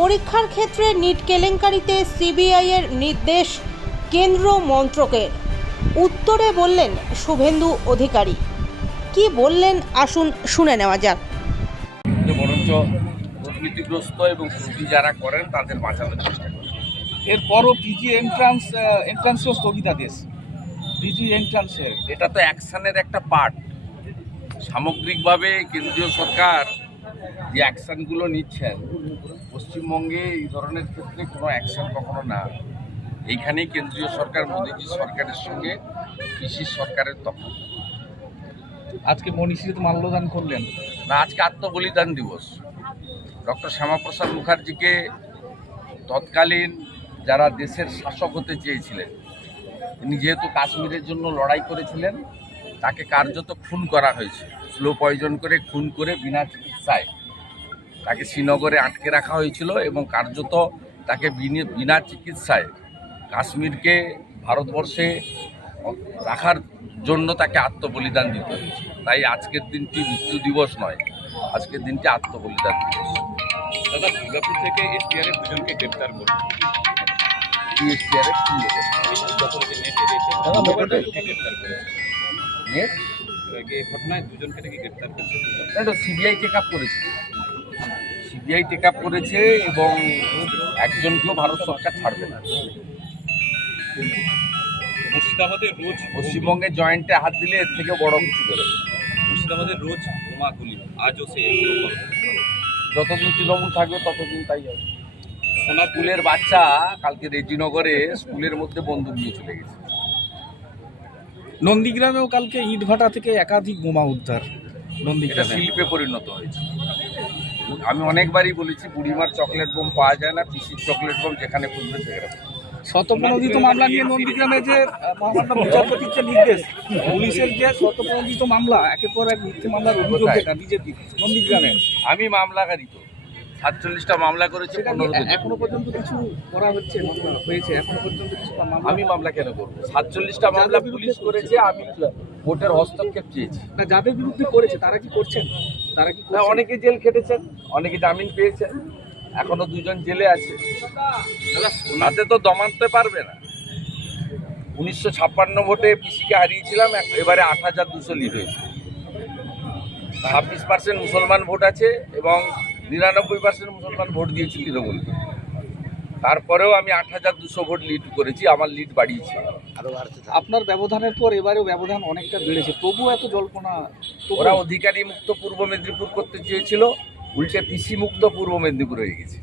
পরীক্ষার ক্ষেত্রে নিট কেলেঙ্কারিতে সিবিআইয়ের নির্দেশ কেন্দ্র মন্ত্রকের উত্তরে বললেন শুভেন্দু অধিকারী কি বললেন আসুন শুনে নেওয়া যাক বরঞ্চ দুর্নীতিগ্রস্ত এবং ত্রুটি যারা করেন তাদের বাঁচানোর চেষ্টা করেন এরপরও পিজি এন্ট্রান্স এন্ট্রান্সেও স্থগিতাদেশ পিজি এন্ট্রান্সের এটা তো অ্যাকশানের একটা পার্ট সামগ্রিকভাবে কেন্দ্রীয় সরকার যে অ্যাকশানগুলো নিচ্ছেন পশ্চিমবঙ্গে এই ধরনের ক্ষেত্রে কোনো অ্যাকশান কখনো না এইখানেই কেন্দ্রীয় সরকার মোদীজি সরকারের সঙ্গে কৃষি সরকারের তখন আজকে মনীষী মাল্যদান করলেন না আজকে আত্মবলিদান দিবস ডক্টর শ্যামাপ্রসাদ মুখার্জিকে তৎকালীন যারা দেশের শাসক হতে চেয়েছিলেন তিনি যেহেতু কাশ্মীরের জন্য লড়াই করেছিলেন তাকে কার্যত খুন করা হয়েছে স্লো পয়জন করে খুন করে বিনা চিকিৎসায় তাকে শ্রীনগরে আটকে রাখা হয়েছিল এবং কার্যত তাকে বিনা চিকিৎসায় কাশ্মীরকে ভারতবর্ষে রাখার জন্য তাকে আত্মবলিদান দিতে হয়েছে তাই আজকের দিনটি মৃত্যু দিবস নয় আজকের দিনটি আত্মবলিদান দিবস দাদা দুর্গাপুর থেকে দুজনকে গ্রেপ্তার সিবিআই চেক আপ করেছে সিবিআই টেক আপ করেছে এবং একজনকেও ভারত সরকার ছাড়বে না মুর্শিদাবাদে রোজ পশ্চিমবঙ্গে জয়েন্টে হাত দিলে এর থেকে বড় কিছু বেরোবে মুর্শিদাবাদের রোজ বোমা গুলি আজও সে যতদিন তৃণমূল থাকবে ততদিন তাই হবে সোনা স্কুলের বাচ্চা কালকে রেজিনগরে স্কুলের মধ্যে বন্দুক নিয়ে চলে গেছে নন্দীগ্রামেও কালকে ইটভাটা থেকে একাধিক বোমা উদ্ধার নন্দীগ্রামে শিল্পে পরিণত হয়েছে আমি অনেকবারই বলেছি বুড়িমার চকলেট বোম পাওয়া যায় না পিসির চকলেট বোম যেখানে খুঁজবে সেখানে শতপ্রণোদিত মামলা নিয়ে নন্দীগ্রামে যে বিচারপতির যে নির্দেশ পুলিশের যে শতপ্রণোদিত মামলা একের পর এক মিথ্যে মামলার অভিযোগ যেটা বিজেপি নন্দীগ্রামে আমি মামলাকারী তো সাতচল্লিশটা মামলা করেছি এখনো পর্যন্ত কিছু করা হচ্ছে হয়েছে এখনো পর্যন্ত কিছু আমি মামলা কেন করবো সাতচল্লিশটা মামলা পুলিশ করেছে আমি ভোটের হস্তক্ষেপ চেয়েছি না যাদের বিরুদ্ধে করেছে তারা কি করছেন না অনেকে জেল খেটেছেন অনেকে জামিন পেয়েছেন এখনো দুজন জেলে আছে ওনাতে তো দমাতে পারবে না উনিশশো ছাপ্পান্ন ভোটে পিসিকে হারিয়েছিলাম এবারে আট হাজার দুশো লিড হয়েছে ছাব্বিশ পার্সেন্ট মুসলমান ভোট আছে এবং নিরানব্বই পার্সেন্ট মুসলমান ভোট দিয়েছে তৃণমূল তারপরেও আমি আট হাজার দুশো ভোট লিড করেছি আমার লিড বাড়িয়েছি আপনার ব্যবধানের পর এবারেও ব্যবধান অনেকটা বেড়েছে তবুও এত জল্পনা ওরা অধিকারী মুক্ত পূর্ব মেদিনীপুর করতে চেয়েছিল উল্টে পিসি মুক্ত পূর্ব মেদিনীপুর হয়ে গেছে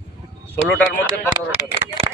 ষোলোটার মধ্যে পনেরোটা